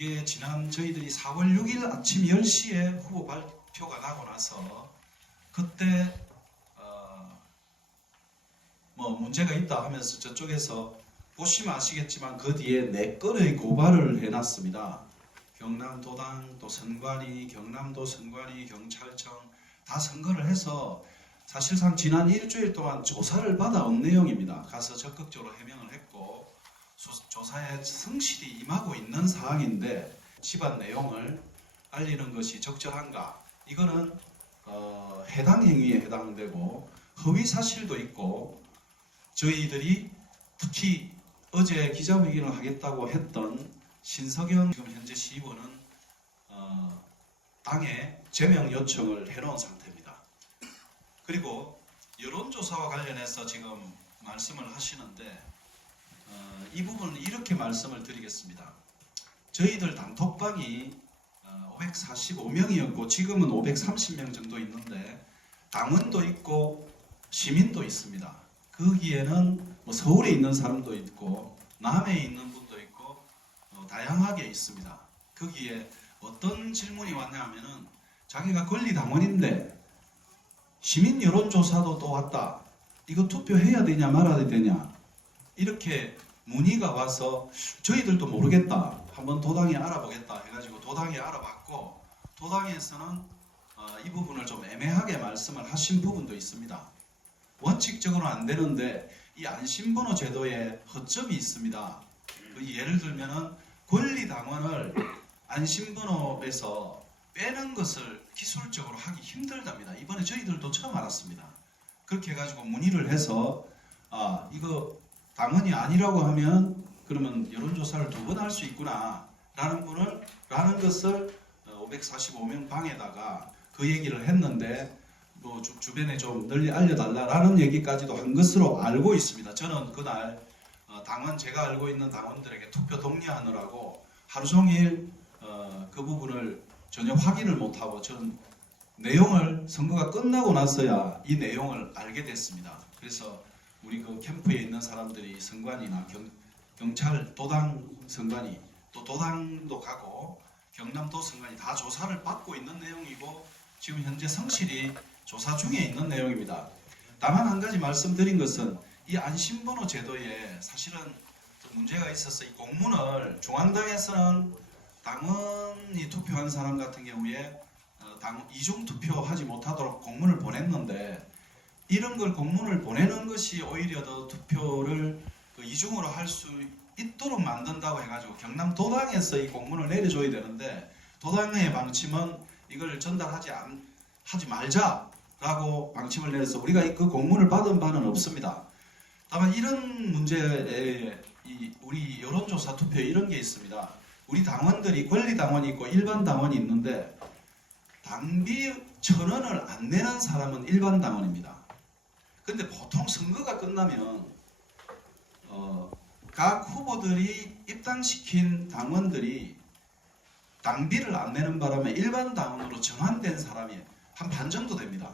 이게 지난 저희들이 4월 6일 아침 10시에 후보 발표가 나고 나서 그때 뭐 문제가 있다 하면서 저쪽에서 보시면 아시겠지만 그 뒤에 4건의 고발을 해놨습니다. 경남도당, 또 선관위, 경남도 선관위, 경찰청 다 선거를 해서 사실상 지난 일주일 동안 조사를 받아온 내용입니다. 가서 적극적으로 해명을 했고 조사에 성실히 임하고 있는 사항인데 집안 내용을 알리는 것이 적절한가? 이거는 해당 행위에 해당되고 허위 사실도 있고 저희들이 특히 어제 기자회견을 하겠다고 했던 신석영 지금 현재 시의원은 당에 제명 요청을 해놓은 상태입니다. 그리고 여론조사와 관련해서 지금 말씀을 하시는데 이 부분은 이렇게 말씀을 드리겠습니다. 저희들 단톡방이 545명이었고 지금은 530명 정도 있는데 당원도 있고 시민도 있습니다. 거기에는 뭐 서울에 있는 사람도 있고 남해에 있는 분도 있고 다양하게 있습니다. 거기에 어떤 질문이 왔냐면은 자기가 권리당원인데 시민 여론조사도 또 왔다. 이거 투표해야 되냐 말아야 되냐 이렇게 문의가 와서 저희들도 모르겠다. 한번 도당에 알아보겠다 해가지고 도당에 알아봤고 도당에서는 이 부분을 좀 애매하게 말씀을 하신 부분도 있습니다. 원칙적으로는 안 되는데 이 안심번호 제도에 허점이 있습니다. 예를 들면은 권리당원을 안심번호에서 빼는 것을 기술적으로 하기 힘들답니다. 이번에 저희들도 처음 알았습니다. 그렇게 해가지고 문의를 해서 이거 당원이 아니라고 하면 그러면 여론조사를 2번 할 수 있구나 라는 것을 545명 방에다가 그 얘기를 했는데 뭐 주변에 좀 널리 알려달라라는 얘기까지도 한 것으로 알고 있습니다. 저는 그날 당원 제가 알고 있는 당원들에게 투표 독려하느라고 하루 종일 그 부분을 전혀 확인을 못하고 전 내용을 선거가 끝나고 나서야 이 내용을 알게 됐습니다. 그래서 우리 그 캠프에 있는 사람들이 선관위나 경찰 도당 선관위 또 도당도 가고 경남도 선관위 다 조사를 받고 있는 내용이고 지금 현재 성실히 조사 중에 있는 내용입니다. 다만 한 가지 말씀드린 것은 이 안심번호 제도에 사실은 문제가 있어서 이 공문을 중앙당에서는 당원이 투표한 사람 같은 경우에 이중 투표하지 못하도록 공문을 보냈는데 이런 걸 공문을 보내는 것이 오히려 더 투표를 이중으로 할 수 있도록 만든다고 해가지고 경남도당에서 이 공문을 내려줘야 되는데 도당의 방침은 이걸 전달하지 말자라고 방침을 내려서 우리가 그 공문을 받은 바는 없습니다. 다만 이런 문제에 우리 여론조사 투표에 이런 게 있습니다. 우리 당원들이 권리당원이 있고 일반 당원이 있는데 당비 1,000원을 안 내는 사람은 일반 당원입니다. 근데 보통 선거가 끝나면 각 후보들이 입당시킨 당원들이 당비를 안 내는 바람에 일반 당원으로 전환된 사람이 한 반 정도 됩니다.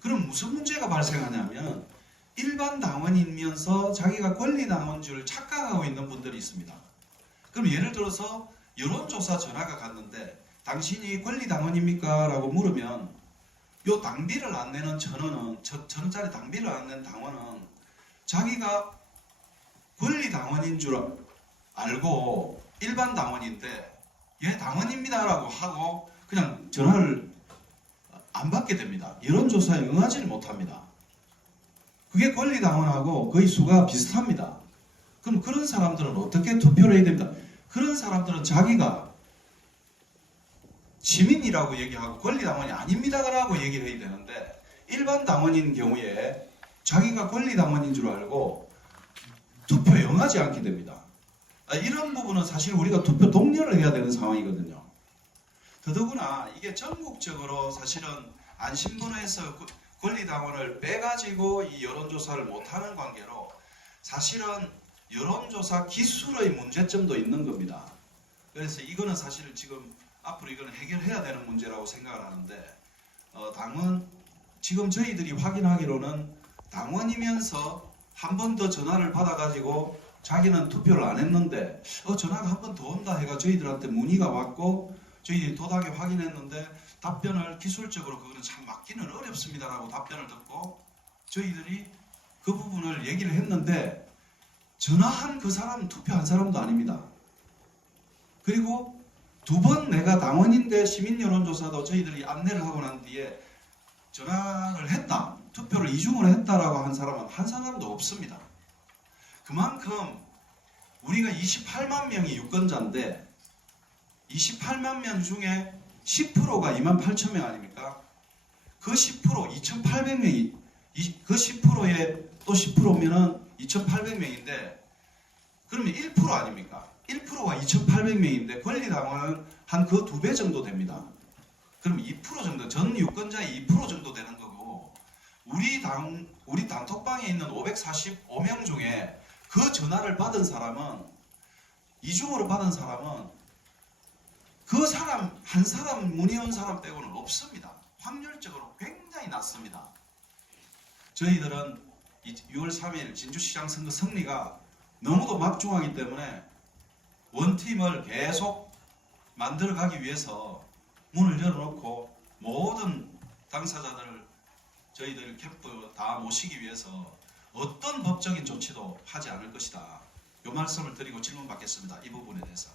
그럼 무슨 문제가 발생하냐면 일반 당원이면서 자기가 권리당원인 줄 착각하고 있는 분들이 있습니다. 그럼 예를 들어서 여론조사 전화가 갔는데 당신이 권리당원입니까? 라고 물으면 요 당비를 안 내는 1,000원짜리 당비를 안 내는 당원은 자기가 권리당원인 줄 알고 일반 당원인데 예 당원입니다 라고 하고 그냥 전화를 안 받게 됩니다. 여론조사에 응하지를 못합니다. 그게 권리당원하고 거의 수가 비슷합니다. 그럼 그런 사람들은 어떻게 투표를 해야 됩니다. 그런 사람들은 자기가 시민이라고 얘기하고 권리당원이 아닙니다라고 얘기를 해야 되는데 일반 당원인 경우에 자기가 권리당원인 줄 알고 투표에 응하지 않게 됩니다. 이런 부분은 사실 우리가 투표 독려를 해야 되는 상황이거든요. 더더구나 이게 전국적으로 사실은 안심번호에서 권리당원을 빼가지고 이 여론조사를 못하는 관계로 사실은 여론조사 기술의 문제점도 있는 겁니다. 그래서 이거는 사실 지금 앞으로 이거는 해결해야 되는 문제라고 생각을 하는데 당원 지금 저희들이 확인하기로는 당원이면서 한 번 더 전화를 받아가지고 자기는 투표를 안 했는데 전화가 한 번 더 온다 해가 저희들한테 문의가 왔고 저희들이 도당에 확인했는데 답변을 기술적으로 그거는 참 맞기는 어렵습니다라고 답변을 듣고 저희들이 그 부분을 얘기를 했는데 전화한 그 사람은 투표한 사람도 아닙니다. 그리고 두 번 내가 당원인데 시민여론조사도 저희들이 안내를 하고 난 뒤에 전화를 했다, 투표를 이중으로 했다라고 한 사람은 한 사람도 없습니다. 그만큼 우리가 28만 명이 유권자인데 28만 명 중에 10%가 2만 8천 명 아닙니까? 그 10% 2,800명이 그 10%에 또 10%면은 2,800명인데 그러면 1% 아닙니까? 1%가 2,800명인데 권리당원은 한 그 2배 정도 됩니다. 그럼 2% 정도, 전 유권자의 2% 정도 되는 거고 우리 단톡방에 있는 545명 중에 그 전화를 받은 사람은 이중으로 받은 사람은 그 사람 한 사람 문의 온 사람 빼고는 없습니다. 확률적으로 굉장히 낮습니다. 저희들은 6월 3일 진주시장 선거 승리가 너무도 막중하기 때문에 원팀을 계속 만들어가기 위해서 문을 열어놓고 모든 당사자들을 저희들 캠프 다 모시기 위해서 어떤 법적인 조치도 하지 않을 것이다. 이 말씀을 드리고 질문 받겠습니다. 이 부분에 대해서.